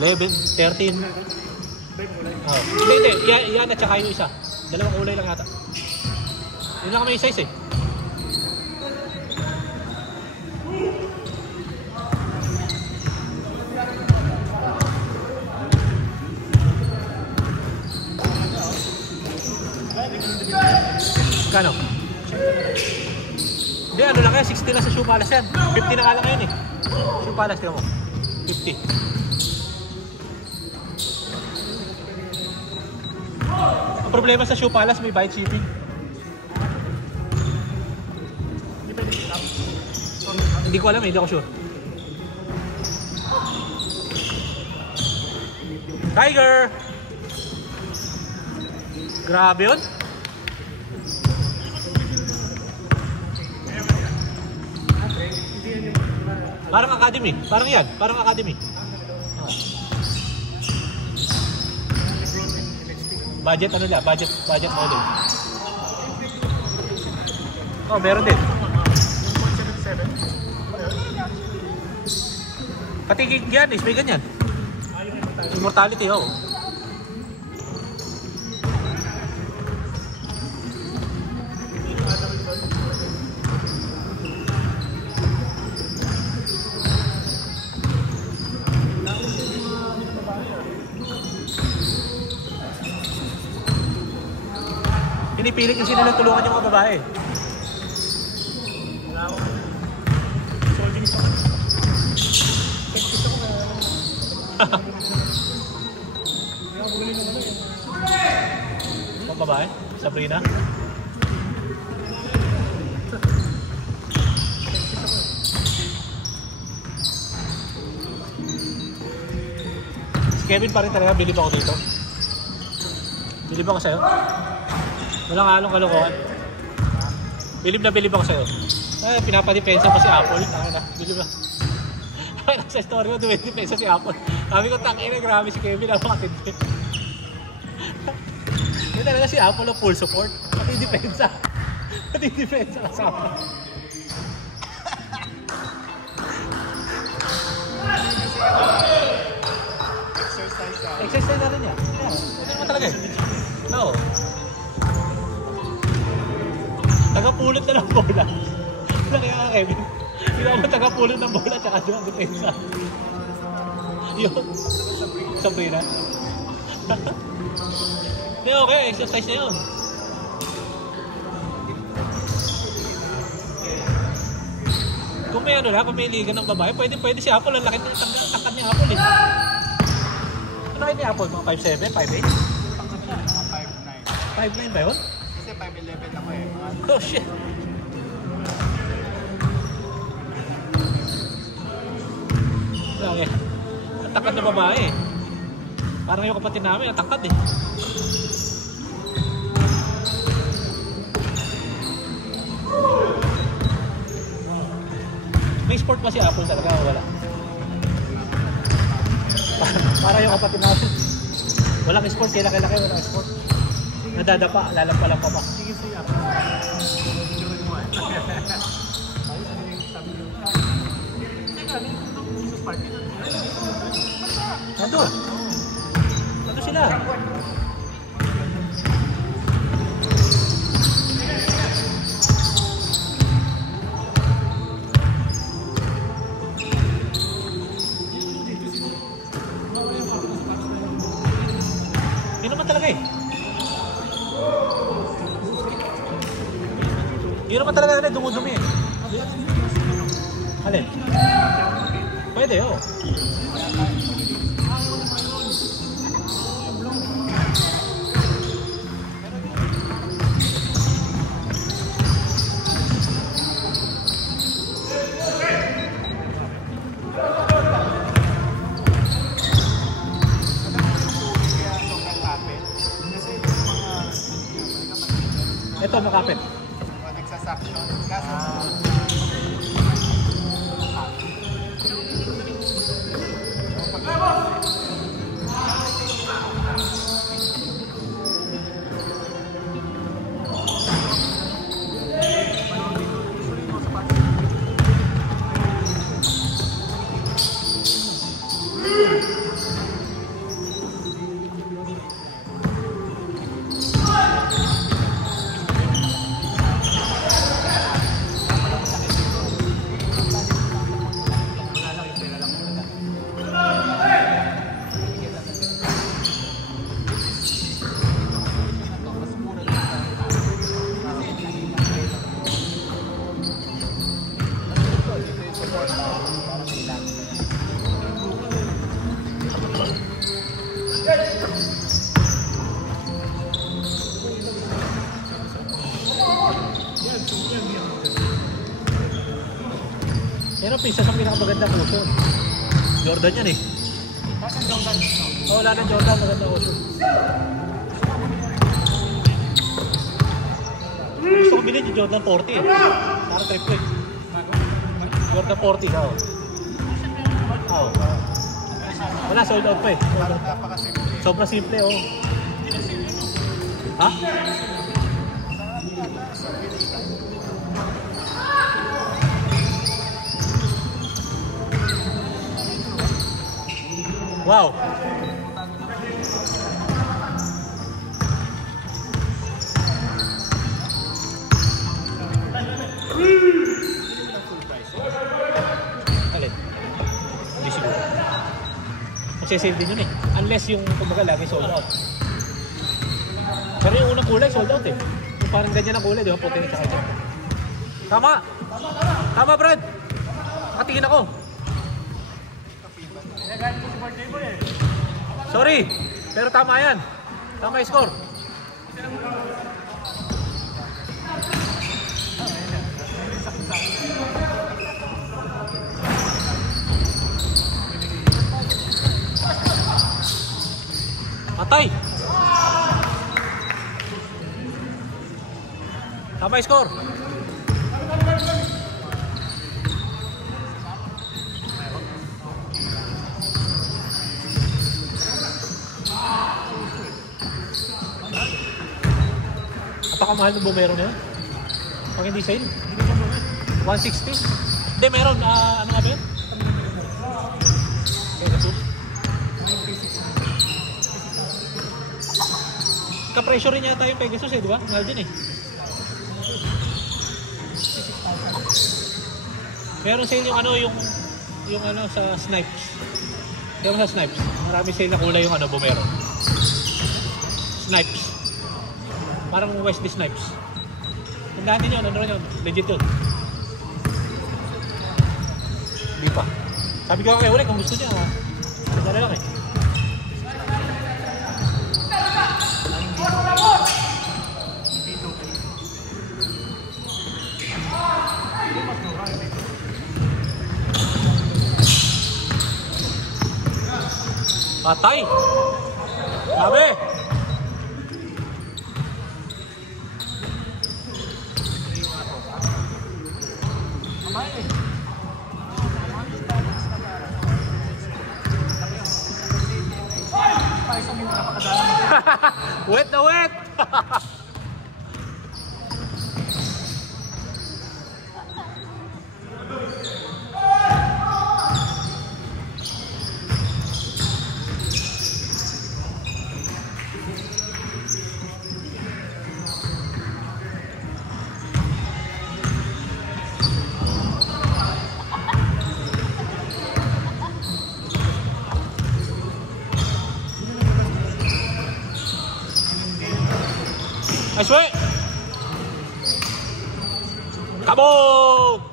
11, 13. Oh. Hindi. Yan at saka yung isa. Dalawang kulay lang yata. Yun lang may size eh. Kano? Hindi, ano lang yan, 60 lang sa Shoe Palace yan. 50 na nga lang ngayon eh. Shoe Palace, tingnan mo. 50. Ang problema sa Shoe Palace, may bayad shipping. Hindi ko alam eh, hindi ako sure. Tiger! Grabe yun. Parang academy. Parang yan. Parang academy. Oh. Budget ano lang? Budget model. Oh, meron din. Pati yan, may ganyan. Immortality, oh. Pinipilit kasi nila tulungan yung mga babae. Mga babae? Sabrina? Si Kevin pa rin talaga, bilib ako dito. Bilib ako sa'yo. Walang halong kalokohan. Bilib na bilib ako sa'yo. Eh, pinapadipensa pa si Apple. Bilib na. Ay, nasa story mo, dumidepensa si Apple. Sabi ko, tangina, grabe si Kevin. Napakatindi. Hindi talaga si Apple o full support. Pati depensa. Pati depensa kasama. Exercise na rin niya. Ano mo talaga eh. Oo. Tagapulot na ng bola. Laki nga Kevin. Hindi naman tagapulot ng bola tsaka doon depensa. Yun. Sabrina. Hindi, okay. Exercise na yun. Kung may ano lang, kung may liga ng babae, pwede si Apple. Ang laki ng tangkad ni Apple eh. Ano kayo ni Apple? Mga 5'7", 5'8"? Mga 5'9". 5'9" ba yun? Kasi 5'11" ako eh. Oh shit. Laki. Ang tangkad ng babae eh. Parang yung kapatid namin, ang tangkad eh. May sport ba si Apple talaga o wala? Para yung kapatid natin. Walang sport, kailan-kailan kayo walang sport. Nadadapa, lalampalampa pa. Sige si Apple. Nandun. Nandun sila. Yun naman talaga eh. Yun naman talaga na dumudumi eh. Alin? Pwede oh. Ito makapit. Nagsasaction. Kaso yung pisa sa pinakamagandang uso. Jordan yan eh. Wala ng Jordan, maganda uso. Gusto ko bilhin yung Jordan 40 eh. Parang trip ko eh. Jordan 40 daw. Oo. Wala, sold out pa eh. Sobrang simple oh. Ha? Wow. Alin? Hindi siguro. Magsisale din yun eh. Unless yung kumbaga lagi sold out. Pero yung unang kulay sold out eh. Yung parang ganyan ang kulay, di ba? Puti na tsaka dyan. Tama! Tama, Brad! Nakatingin ako. Sorry, pero tama yan. Tama yung score. Patay. Tama yung score. Napakamahal ng bumero na yun. Pag hindi sale. 160. Hindi, meron. Ano nga ba yun? Ka-pressure rin yata yung Pegasus eh, di ba? Mahal din eh. Meron sale yung ano, yung ano sa Snipes. Kaya mo sa Snipes. Marami sale na kulay yung ano, bumero. Snipes. Parang Wesley Snipes. Tandaan din yun, ano rin yun? Legit yun. Hindi pa. Sabi ko kay Uli kung gusto niya, ha? Ganda na lang eh. Patay! Sabi! Wet na wet! I swear! Kabog!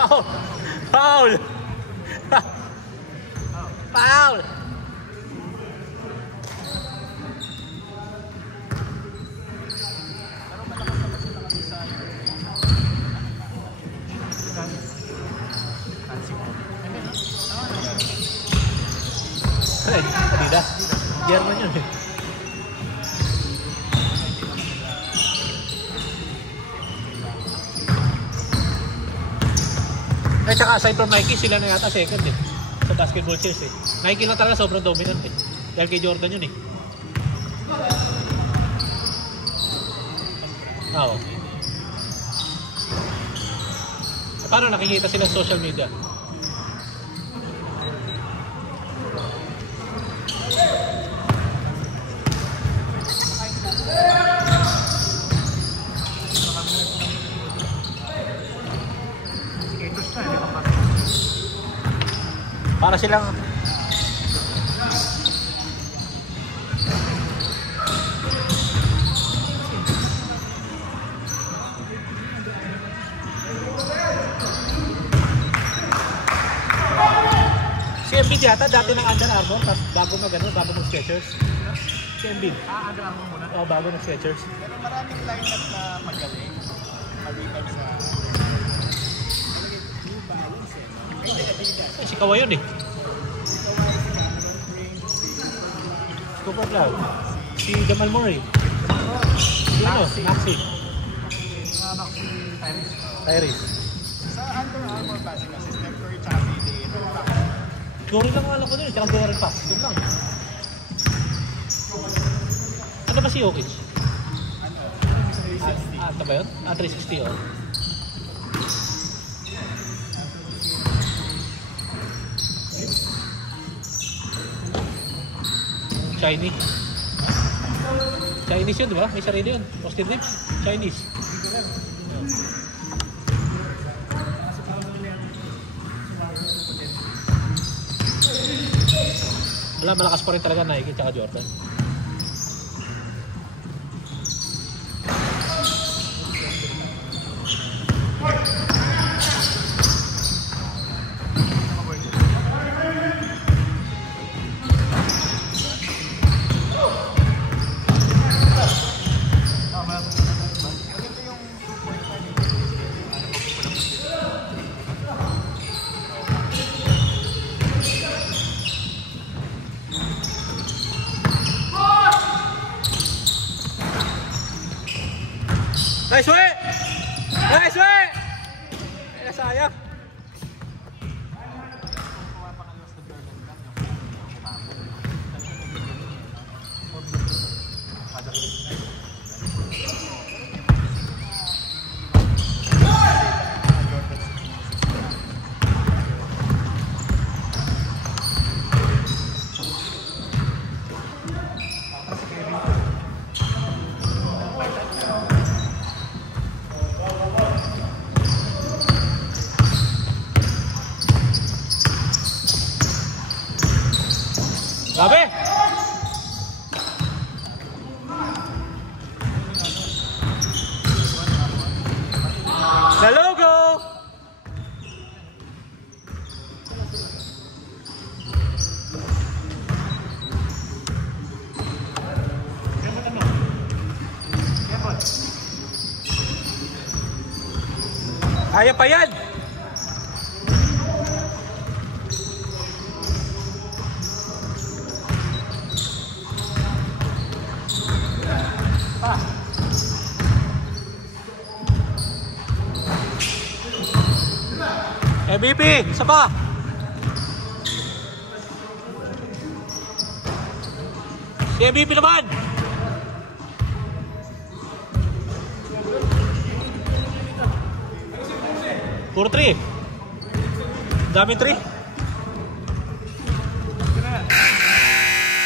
Foul! Foul! Foul! Ay, Adidas. German yun eh. At saka aside from Nike, sila na yata second eh. Sa basketball chairs eh. Nike lang talaga sobrang dominant eh. Dahil kay Jordan yun eh. Oo. Paano nakikita sila sa social media? Para silang si Embiid yata dati ng Under Armour, tapos bago mag Skechers. Si Embiid. Under Armour muna. Oo, bago ng Skechers. Pero maraming lineup na magaling. Maliban sa... Si Kawhi yun eh. Super Cloud. Si Jamal Murray. Si ano? Si Maxi. Maxi Tyrese. Tyrese. Sa Under Armour ba sila? Si Steph Curry tsaka si De'Aaron Fox. Curry lang alam ko doon eh. Tsaka De'Aaron Fox. Yun lang. Ano ba si Jokic? Ano? 360. Ito ba yun? 360 oh. Chinese. Chinese yun, di ba? May sarili yun. Austin Reeves. Chinese. Wala, malakas pa rin talaga Nike tsaka Jordan. Nice way! Nice way! Ay, sayang. Sabi! The logo! Kaya pa yan! MVP, isa pa. Si MVP naman. Puro 3. Dami 3.